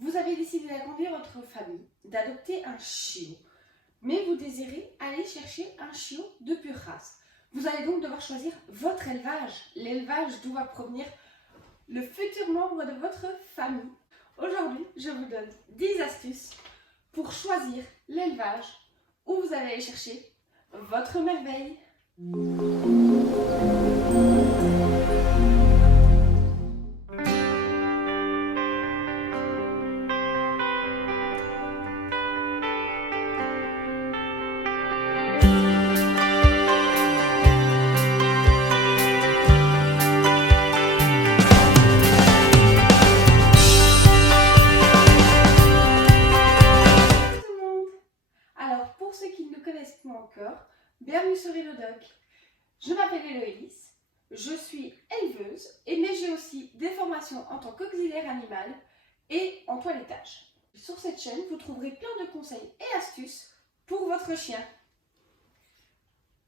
Vous avez décidé d'agrandir votre famille, d'adopter un chiot, mais vous désirez aller chercher un chiot de pure race. Vous allez donc devoir choisir votre élevage, l'élevage d'où va provenir le futur membre de votre famille. Aujourd'hui, je vous donne 10 astuces pour choisir l'élevage où vous allez aller chercher votre merveille. Alors, pour ceux qui ne me connaissent pas encore, bienvenue sur HelloDoc. Je m'appelle Héloïse, je suis éleveuse, mais j'ai aussi des formations en tant qu'auxiliaire animal et en toilettage. Sur cette chaîne, vous trouverez plein de conseils et astuces pour votre chien.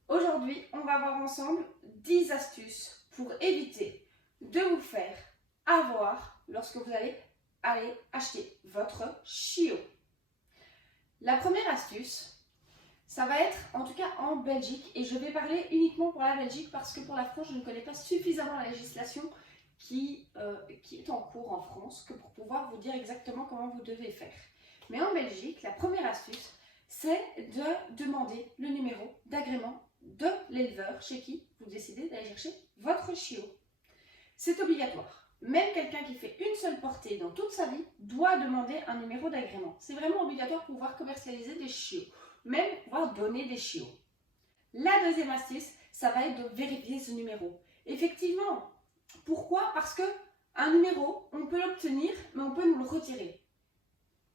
Aujourd'hui, on va voir ensemble 10 astuces pour éviter de vous faire avoir lorsque vous allez aller acheter votre chiot. La première astuce, ça va être en tout cas en Belgique, et je vais parler uniquement pour la Belgique parce que pour la France, je ne connais pas suffisamment la législation qui est en cours en France que pour pouvoir vous dire exactement comment vous devez faire. Mais en Belgique, la première astuce, c'est de demander le numéro d'agrément de l'éleveur chez qui vous décidez d'aller chercher votre chiot. C'est obligatoire. Même quelqu'un qui fait une seule portée dans toute sa vie doit demander un numéro d'agrément. C'est vraiment obligatoire pour pouvoir commercialiser des chiots, même pouvoir donner des chiots. La deuxième astuce, ça va être de vérifier ce numéro. Effectivement, pourquoi? Parce que un numéro, on peut l'obtenir, mais on peut nous le retirer.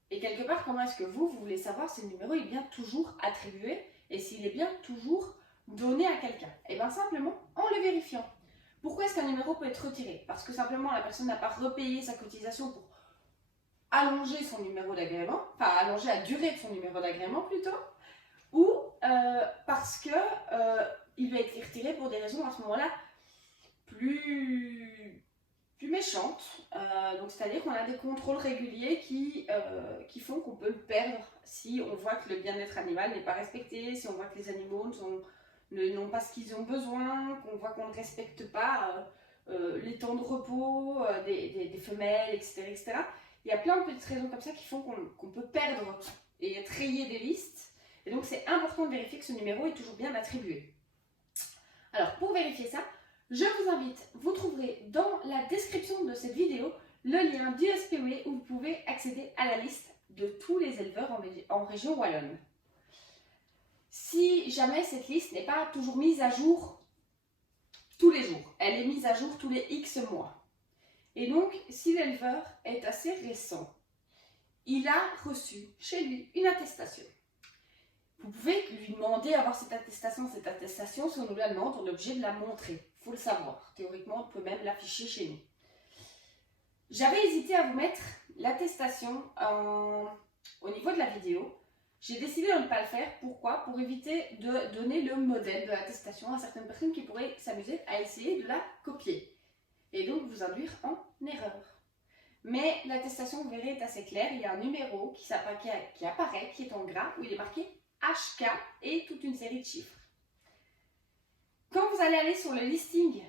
Et quelque part, comment est-ce que vous voulez savoir si le numéro est bien toujours attribué et s'il est bien toujours donné à quelqu'un? Et bien simplement en le vérifiant. Pourquoi est-ce qu'un numéro peut être retiré? Parce que simplement la personne n'a pas repayé sa cotisation pour allonger son numéro d'agrément, enfin allonger la durée de son numéro d'agrément plutôt, ou parce que il va être retiré pour des raisons à ce moment-là plus méchantes. Donc c'est-à-dire qu'on a des contrôles réguliers qui font qu'on peut le perdre si on voit que le bien-être animal n'est pas respecté, si on voit que les animaux n'ont pas ce qu'ils ont besoin, qu'on voit qu'on ne respecte pas les temps de repos des femelles, etc., etc. Il y a plein de petites raisons comme ça qui font qu'on peut perdre et être rayé des listes. Et donc c'est important de vérifier que ce numéro est toujours bien attribué. Alors pour vérifier ça, je vous invite, vous trouverez dans la description de cette vidéo le lien du SPW où vous pouvez accéder à la liste de tous les éleveurs en région wallonne. Si jamais cette liste n'est pas toujours mise à jour tous les jours, elle est mise à jour tous les X mois. Et donc, si l'éleveur est assez récent, il a reçu chez lui une attestation. Vous pouvez lui demander d'avoir cette attestation. Cette attestation, si on nous la demande, on est obligé de la montrer. Il faut le savoir. Théoriquement, on peut même l'afficher chez nous. J'avais hésité à vous mettre l'attestation au niveau de la vidéo. J'ai décidé de ne pas le faire. Pourquoi? Pour éviter de donner le modèle de l'attestation à certaines personnes qui pourraient s'amuser à essayer de la copier. Et donc vous induire en erreur. Mais l'attestation, vous verrez, est assez claire. Il y a un numéro qui apparaît, qui est en gras, où il est marqué HK et toute une série de chiffres. Quand vous allez aller sur le listing,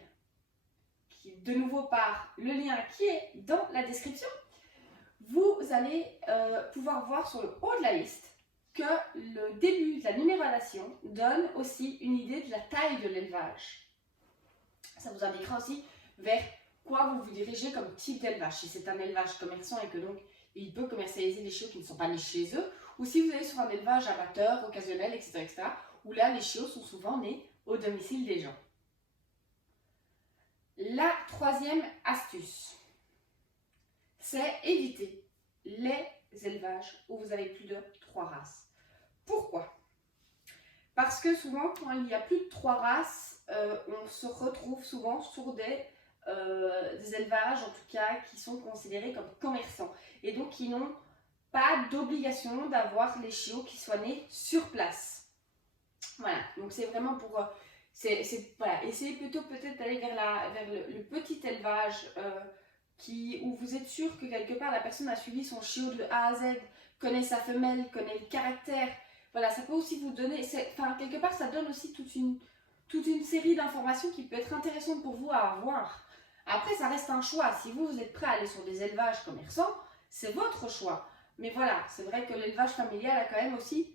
qui de nouveau par le lien qui est dans la description, vous allez pouvoir voir sur le haut de la liste que le début de la numération donne aussi une idée de la taille de l'élevage. Ça vous indiquera aussi vers quoi vous vous dirigez comme type d'élevage. Si c'est un élevage commerçant et que donc il peut commercialiser des chiots qui ne sont pas nés chez eux, ou si vous allez sur un élevage amateur, occasionnel, etc., etc., où là les chiots sont souvent nés au domicile des gens. La troisième astuce, c'est éviter les élevages où vous avez plus de 3 races. Pourquoi? Parce que souvent, quand il y a plus de 3 races, on se retrouve souvent sur des élevages, en tout cas, qui sont considérés comme commerçants. Et donc, qui n'ont pas d'obligation d'avoir les chiots qui soient nés sur place. Voilà, donc c'est vraiment pour... voilà, essayez plutôt peut-être d'aller vers le petit élevage où vous êtes sûr que quelque part la personne a suivi son chiot de A à Z, connaît sa femelle, connaît le caractère. Voilà, ça peut aussi vous donner, enfin quelque part ça donne aussi toute une série d'informations qui peut être intéressante pour vous à avoir. Après ça reste un choix, si vous êtes prêt à aller sur des élevages commerçants, c'est votre choix. Mais voilà, c'est vrai que l'élevage familial a quand même aussi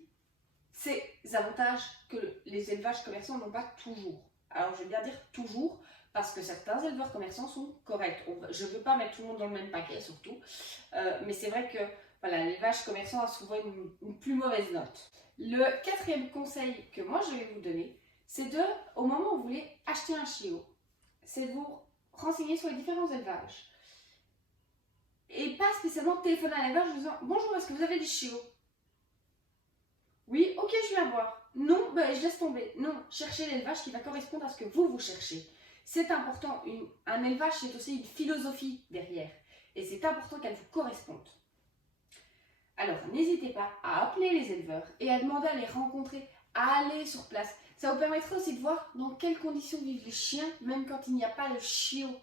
ses avantages que les élevages commerçants n'ont pas toujours. Alors je vais bien dire toujours, parce que certains éleveurs commerçants sont corrects. Je ne veux pas mettre tout le monde dans le même paquet surtout, mais c'est vrai que voilà, l'élevage commerçant a souvent une plus mauvaise note. Le quatrième conseil que moi je vais vous donner, c'est au moment où vous voulez acheter un chiot, c'est de vous renseigner sur les différents élevages. Et pas spécialement téléphoner à l'élevage en disant « Bonjour, est-ce que vous avez des chiots ?» Oui, ok, je viens voir. Non, ben, je laisse tomber. Non, cherchez l'élevage qui va correspondre à ce que vous cherchez. C'est important. Un élevage, c'est aussi une philosophie derrière. Et c'est important qu'elle vous corresponde. Alors, n'hésitez pas à appeler les éleveurs et à demander à les rencontrer, à aller sur place. Ça vous permettra aussi de voir dans quelles conditions vivent les chiens, même quand il n'y a pas de chiot.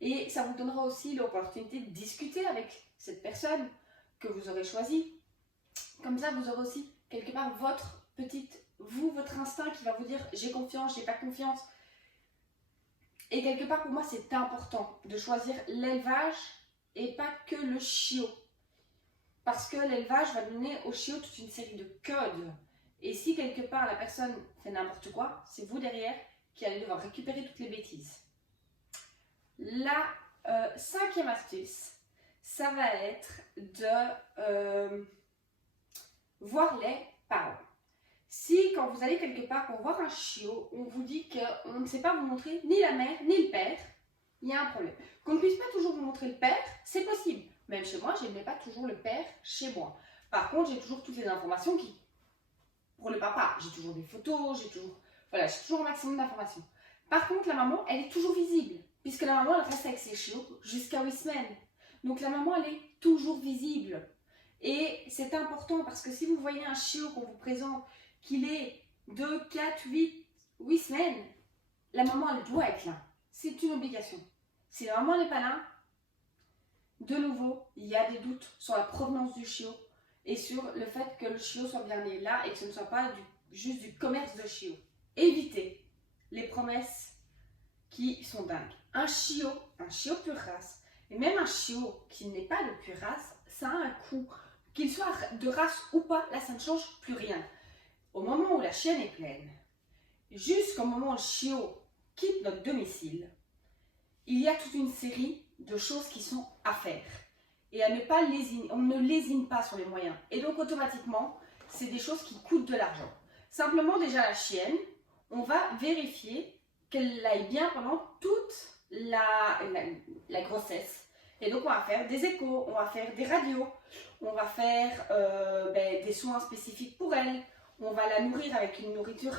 Et ça vous donnera aussi l'opportunité de discuter avec cette personne que vous aurez choisie. Comme ça, vous aurez aussi quelque part votre instinct qui va vous dire j'ai confiance, j'ai pas confiance. Et quelque part, pour moi, c'est important de choisir l'élevage et pas que le chiot. Parce que l'élevage va donner au chiot toute une série de codes. Et si quelque part la personne fait n'importe quoi, c'est vous derrière qui allez devoir récupérer toutes les bêtises. La cinquième astuce, ça va être de voir les parents. Si quand vous allez quelque part pour voir un chiot, on vous dit qu'on ne sait pas vous montrer ni la mère ni le père, il y a un problème. Qu'on ne puisse pas toujours vous montrer le père, c'est possible. Même chez moi, je n'ai pas toujours le père chez moi. Par contre, j'ai toujours toutes les informations pour le papa. J'ai toujours des photos, j'ai toujours un maximum d'informations. Par contre, la maman, elle est toujours visible. Puisque la maman, elle reste avec ses chiots jusqu'à 8 semaines. Donc la maman, elle est toujours visible. Et c'est important parce que si vous voyez un chiot qu'on vous présente, qu'il est 2, 4, 8 semaines, la maman, elle doit être là. C'est une obligation. Si la maman n'est pas là, de nouveau, il y a des doutes sur la provenance du chiot et sur le fait que le chiot soit bien né là et que ce ne soit pas juste du commerce de chiots. Évitez les promesses qui sont dingues. Un chiot pure race, et même un chiot qui n'est pas de pure race, ça a un coût. Qu'il soit de race ou pas, là ça ne change plus rien. Au moment où la chienne est pleine, jusqu'au moment où le chiot quitte notre domicile, il y a toute une série de choses qui sont à faire. Et à ne pas lésiner, on ne lésine pas sur les moyens. Et donc automatiquement, c'est des choses qui coûtent de l'argent. Simplement déjà la chienne, on va vérifier qu'elle aille bien pendant toute la grossesse. Et donc on va faire des échos, on va faire des radios, on va faire des soins spécifiques pour elle, on va la nourrir avec une nourriture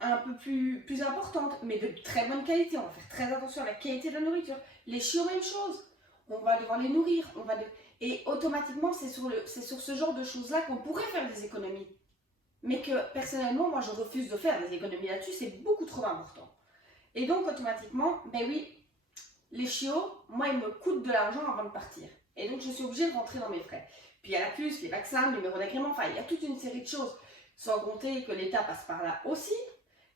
un peu plus importante, mais de très bonne qualité. On va faire très attention à la qualité de la nourriture. Les chiots, même chose. On va devoir les nourrir. Et automatiquement, c'est sur ce genre de choses-là qu'on pourrait faire des économies. Mais que personnellement, moi, je refuse de faire des économies là-dessus. C'est beaucoup trop important. Et donc, automatiquement, ben oui, les chiots, moi, ils me coûtent de l'argent avant de partir. Et donc, je suis obligée de rentrer dans mes frais. Puis, il y a la puce, les vaccins, le numéro d'agrément. Enfin, il y a toute une série de choses. Sans compter que l'État passe par là aussi.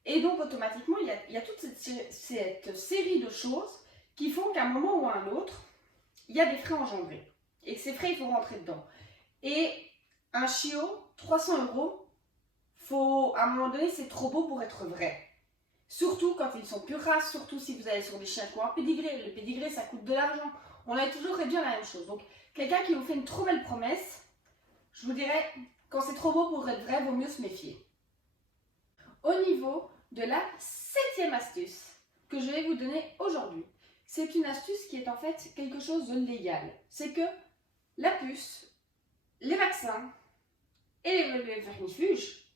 Et donc, automatiquement, il y a toute cette série de choses qui font qu'à un moment ou à un autre, il y a des frais engendrés. Et que ces frais, il faut rentrer dedans. Et un chiot, 300 €, à un moment donné, c'est trop beau pour être vrai. Surtout quand ils sont pure race, surtout si vous allez sur des chiens qui ont un pédigré. Le pédigré, ça coûte de l'argent. On a toujours réduit à la même chose. Donc, quelqu'un qui vous fait une trop belle promesse, je vous dirais, quand c'est trop beau pour être vrai, vaut mieux se méfier. Au niveau de la 7e astuce que je vais vous donner aujourd'hui, c'est une astuce qui est en fait quelque chose de légal. C'est que la puce, les vaccins et les vermifuges,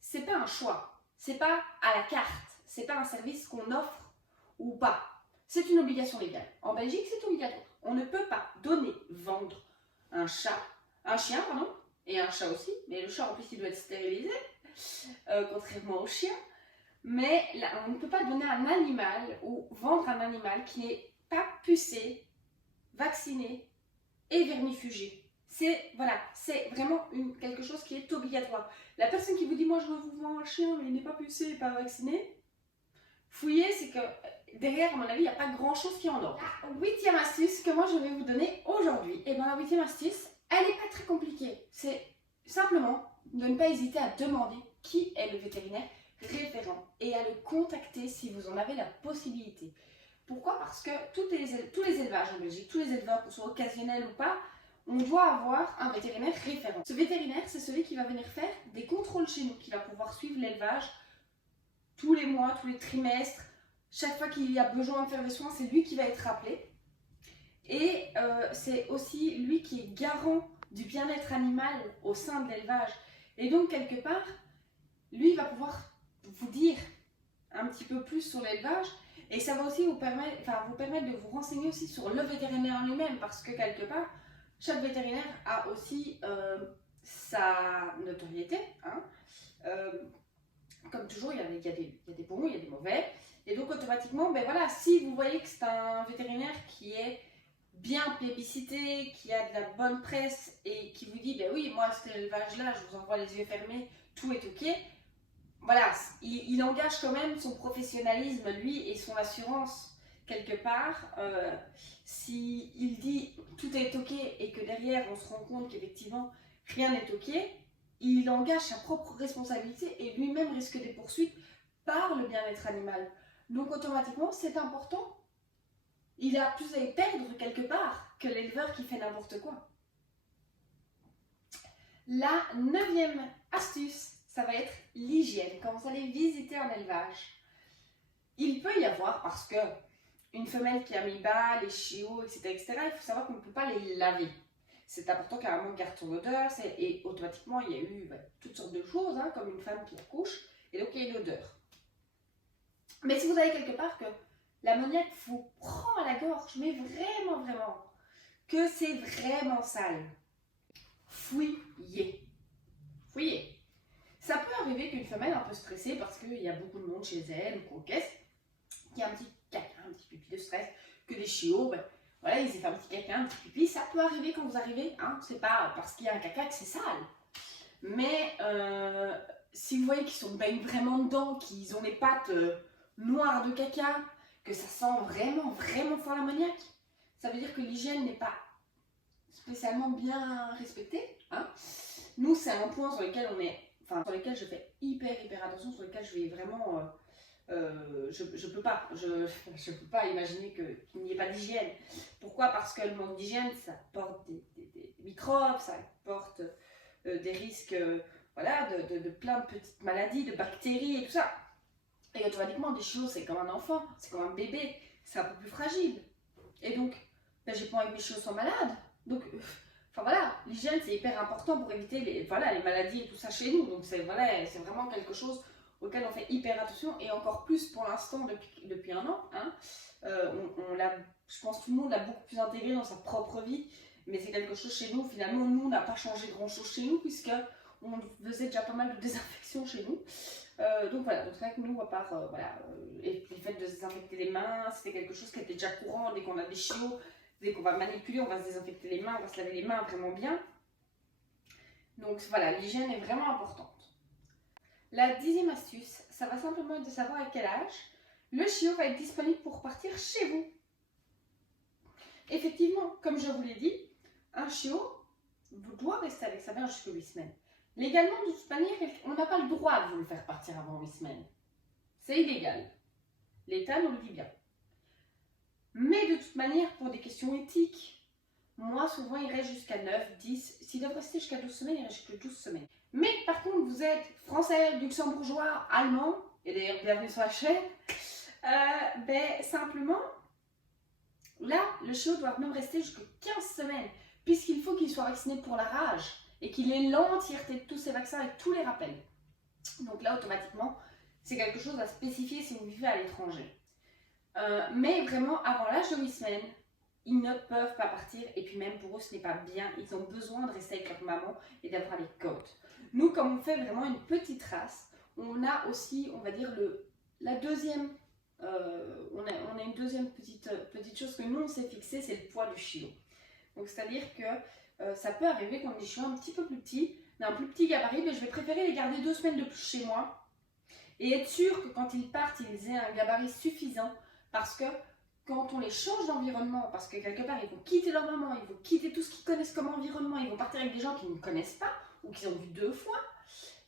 c'est pas un choix, c'est pas à la carte, c'est pas un service qu'on offre ou pas. C'est une obligation légale. En Belgique, c'est obligatoire. On ne peut pas donner, vendre un chien, et un chat aussi, mais le chat en plus il doit être stérilisé, contrairement au chien. Mais là, on ne peut pas donner un animal ou vendre un animal qui n'est pas pucé vacciné et vermifugé. C'est vraiment quelque chose qui est obligatoire. La personne qui vous dit, moi je veux vous vendre un chien, mais il n'est pas pucé et pas vacciné, fouillez, c'est que derrière, à mon avis, il n'y a pas grand chose qui en ordre. La 8e astuce que moi je vais vous donner aujourd'hui, et bien la 8e astuce, elle n'est pas très compliquée. C'est simplement de ne pas hésiter à demander qui est le vétérinaire référent et à le contacter si vous en avez la possibilité. Pourquoi? Parce que tous les élevages en Belgique, tous les éleveurs, qu'ils soient occasionnels ou pas, on doit avoir un vétérinaire référent. Ce vétérinaire, c'est celui qui va venir faire des contrôles chez nous, qui va pouvoir suivre l'élevage tous les mois, tous les trimestres. Chaque fois qu'il y a besoin de faire des soins, c'est lui qui va être appelé. Et c'est aussi lui qui est garant du bien-être animal au sein de l'élevage. Et donc, quelque part, lui va pouvoir vous dire un petit peu plus sur l'élevage. Et ça va aussi vous permettre de vous renseigner aussi sur le vétérinaire en lui-même. Parce que quelque part, chaque vétérinaire a aussi sa notoriété. Hein. Comme toujours, il y a des bons, il y a des mauvais. Et donc, automatiquement, ben voilà, si vous voyez que c'est un vétérinaire qui est bien plébiscité, qui a de la bonne presse et qui vous dit, ben oui, moi, cet élevage-là, je vous envoie les yeux fermés, tout est OK. Voilà, il engage quand même son professionnalisme, lui, et son assurance, quelque part. S'il dit tout est OK et que derrière, on se rend compte qu'effectivement, rien n'est OK, il engage sa propre responsabilité et lui-même risque des poursuites par le bien-être animal. Donc, automatiquement, c'est important. Il a plus à y perdre quelque part que l'éleveur qui fait n'importe quoi. La 9e astuce, ça va être l'hygiène. Quand vous allez visiter un élevage, il peut y avoir, parce que une femelle qui a mis bas, les chiots, etc., il faut savoir qu'on ne peut pas les laver. C'est important qu'à un moment garde son odeur, et automatiquement il y a eu toutes sortes de choses, hein, comme une femme qui accouche, et donc il y a une odeur. Mais si vous avez quelque part que l'ammoniaque vous prend à la gorge, mais vraiment, que c'est vraiment sale, fouillez. Fouillez. Ça peut arriver qu'une femelle un peu stressée, parce qu'il y a beaucoup de monde chez elle, ou qu'au caisse, qui a un petit caca, un petit pipi de stress, que les chiots, voilà, ils aient fait un petit caca, un petit pipi, ça peut arriver quand vous arrivez, hein, c'est pas parce qu'il y a un caca que c'est sale. Mais si vous voyez qu'ils sont baignent vraiment dedans, qu'ils ont les pattes noires de caca, que ça sent vraiment fort l'ammoniaque, ça veut dire que l'hygiène n'est pas spécialement bien respectée. Hein. Nous, c'est un point sur lequel sur lequel je fais hyper attention, sur lequel je vais vraiment... je peux pas imaginer qu'il n'y ait pas d'hygiène. Pourquoi? Parce que le manque d'hygiène, ça porte des microbes, ça porte des risques de plein de petites maladies, de bactéries et tout ça. Et automatiquement, des chiots, c'est comme un enfant, c'est comme un bébé, c'est un peu plus fragile. Et donc, j'ai pas envie que mes chiots soient malades. Donc, l'hygiène, c'est hyper important pour éviter les maladies et tout ça chez nous. Donc, c'est vraiment quelque chose auquel on fait hyper attention. Et encore plus pour l'instant, depuis un an. Hein, je pense que tout le monde l'a beaucoup plus intégré dans sa propre vie. Mais c'est quelque chose chez nous. Finalement, nous, on n'a pas changé grand-chose chez nous, puisque on faisait déjà pas mal de désinfection chez nous. Donc c'est vrai que nous, à part et le fait de se désinfecter les mains, c'était quelque chose qui était déjà courant. Dès qu'on a des chiots, dès qu'on va manipuler, on va se désinfecter les mains, on va se laver les mains vraiment bien. Donc voilà, l'hygiène est vraiment importante. La 10e astuce, ça va simplement être de savoir à quel âge le chiot va être disponible pour partir chez vous. Effectivement, comme je vous l'ai dit, un chiot doit rester avec sa mère jusqu'à 8 semaines. Légalement, de toute manière, on n'a pas le droit de vous le faire partir avant 8 semaines. C'est illégal. L'État nous le dit bien. Mais de toute manière, pour des questions éthiques, moi, souvent, il reste jusqu'à 9, 10. S'il doit rester jusqu'à 12 semaines, il reste jusqu'à 12 semaines. Mais par contre, vous êtes français, luxembourgeois, allemand, et d'ailleurs, bienvenue sur la chaîne, simplement, là, le chiot doit même rester jusqu'à 15 semaines, puisqu'il faut qu'il soit vacciné pour la rage et qu'il ait l'entièreté de tous ces vaccins et tous les rappels. Donc là, automatiquement, c'est quelque chose à spécifier si vous vivez à l'étranger. Mais vraiment, avant l'âge de 8 semaines, ils ne peuvent pas partir. Et puis même pour eux, ce n'est pas bien. Ils ont besoin de rester avec leur maman et d'avoir les codes. Nous, comme on fait vraiment une petite race, on a aussi, on va dire, la deuxième on a une deuxième petite chose que nous on s'est fixé, c'est le poids du chiot. Donc c'est-à-dire que ça peut arriver qu'on ait des chiots un petit peu plus petits, d'un plus petit gabarit, mais je vais préférer les garder 2 semaines de plus chez moi et être sûr que quand ils partent, ils aient un gabarit suffisant, parce que quand on les change d'environnement, parce que quelque part ils vont quitter leur maman, ils vont quitter tout ce qu'ils connaissent comme environnement, ils vont partir avec des gens qu'ils ne connaissent pas ou qu'ils ont vu 2 fois,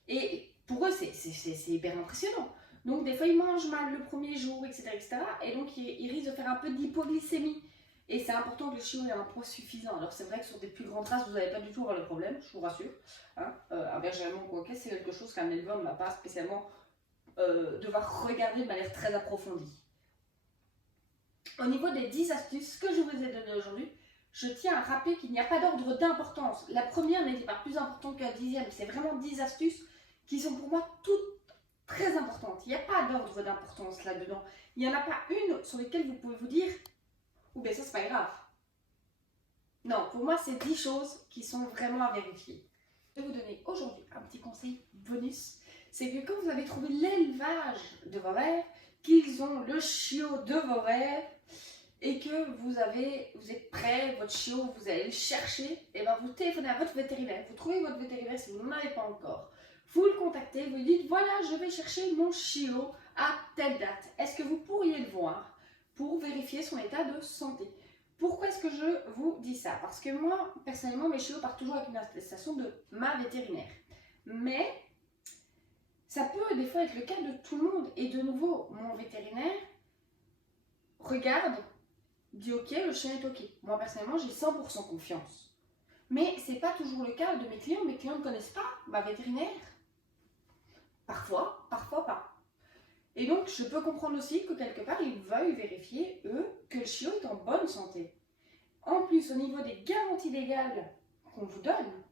et pour eux c'est hyper impressionnant. Donc des fois ils mangent mal le premier jour, etc. Et donc ils risquent de faire un peu d'hypoglycémie. Et c'est important que le chiot ait un poids suffisant. Alors c'est vrai que sur des plus grandes races, vous n'allez pas du tout avoir le problème, je vous rassure. Hein. Un berger allemand ou quoi, c'est quelque chose qu'un éleveur ne va pas spécialement devoir regarder de manière très approfondie. Au niveau des 10 astuces que je vous ai données aujourd'hui, je tiens à rappeler qu'il n'y a pas d'ordre d'importance. La première n'était pas plus importante que la 10e. C'est vraiment 10 astuces qui sont pour moi toutes très importantes. Il n'y a pas d'ordre d'importance là-dedans. Il n'y en a pas une sur laquelle vous pouvez vous dire « Ou bien ça, c'est pas grave ». Non, pour moi, c'est 10 choses qui sont vraiment à vérifier. Je vais vous donner aujourd'hui un petit conseil bonus. C'est que quand vous avez trouvé l'élevage de vos rêves, qu'ils ont le chiot de vos rêves, et que vous êtes prêt, votre chiot, vous allez le chercher, et bien vous téléphonez à votre vétérinaire, vous trouvez votre vétérinaire si vous n'en avez pas encore, vous le contactez, vous lui dites voilà, je vais chercher mon chiot à telle date, est-ce que vous pourriez le voir pour vérifier son état de santé? Pourquoi est-ce que je vous dis ça? Parce que moi, personnellement, mes chiots partent toujours avec une attestation de ma vétérinaire, mais ça peut des fois être le cas de tout le monde, et de nouveau, mon vétérinaire regarde, dit ok, le chien est ok. Moi personnellement, j'ai 100% confiance. Mais c'est pas toujours le cas de mes clients. Mes clients ne connaissent pas ma vétérinaire. Parfois, parfois pas. Et donc, je peux comprendre aussi que quelque part, ils veuillent vérifier, eux, que le chiot est en bonne santé. En plus, au niveau des garanties légales qu'on vous donne,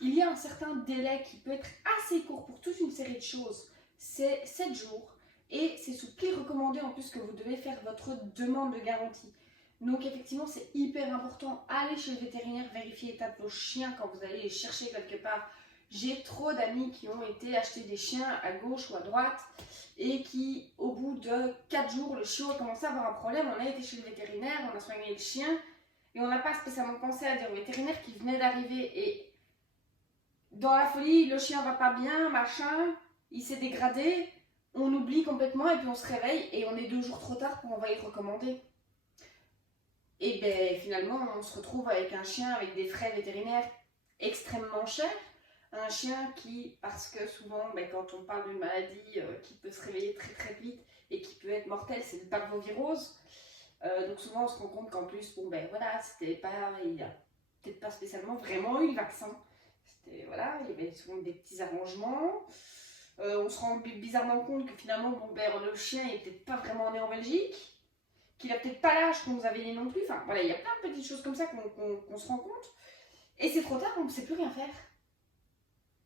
il y a un certain délai qui peut être assez court pour toute une série de choses. C'est 7 jours. Et c'est sous pli recommandé en plus que vous devez faire votre demande de garantie. Donc effectivement, c'est hyper important. Allez chez le vétérinaire, vérifier l'état de vos chiens quand vous allez les chercher quelque part. J'ai trop d'amis qui ont été acheter des chiens à gauche ou à droite et qui, au bout de 4 jours, le chiot a commencé à avoir un problème. On a été chez le vétérinaire, on a soigné le chien et on n'a pas spécialement pensé à dire au vétérinaire qui venait d'arriver. Et dans la folie, le chien va pas bien, machin, il s'est dégradé, on oublie complètement et puis on se réveille et on est 2 jours trop tard pour envoyer recommander. Et bien finalement, on se retrouve avec un chien avec des frais vétérinaires extrêmement chers. Un chien qui, parce que souvent, quand on parle d'une maladie qui peut se réveiller très très vite et qui peut être mortelle, c'est le parvovirose. Donc souvent, on se rend compte qu'en plus, voilà, c'était pas, il n'y a peut-être pas spécialement vraiment eu le vaccin. C'était, voilà, il y avait souvent des petits arrangements. On se rend bizarrement compte que finalement, le chien n'est peut-être pas vraiment né en Belgique, qu'il n'a peut-être pas l'âge qu'on nous avait dit non plus. Enfin, voilà, il y a plein de petites choses comme ça qu'on se rend compte. Et c'est trop tard, on ne sait plus rien faire.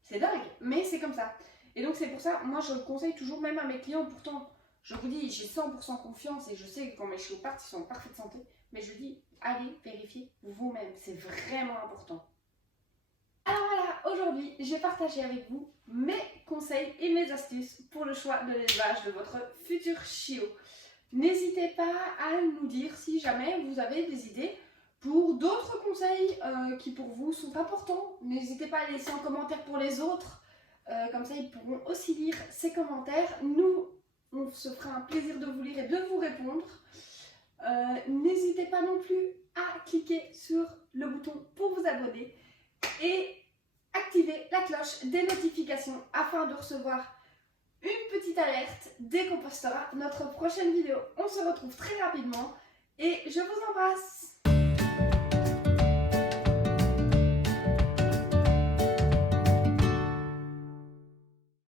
C'est dingue, mais c'est comme ça. Et donc c'est pour ça, moi je le conseille toujours même à mes clients. Pourtant, je vous dis, j'ai 100% confiance et je sais que quand mes chiots partent, ils sont en parfaite santé. Mais je dis, allez vérifier vous-même, c'est vraiment important. Alors voilà, aujourd'hui, j'ai partagé avec vous mes conseils et mes astuces pour le choix de l'élevage de votre futur chiot. N'hésitez pas à nous dire si jamais vous avez des idées pour d'autres conseils qui pour vous sont importants. N'hésitez pas à les laisser en commentaire pour les autres. Comme ça, ils pourront aussi lire ces commentaires. Nous, on se fera un plaisir de vous lire et de vous répondre. N'hésitez pas non plus à cliquer sur le bouton pour vous abonner et activer la cloche des notifications afin de recevoir une petite alerte dès qu'on postera notre prochaine vidéo. On se retrouve très rapidement et je vous embrasse.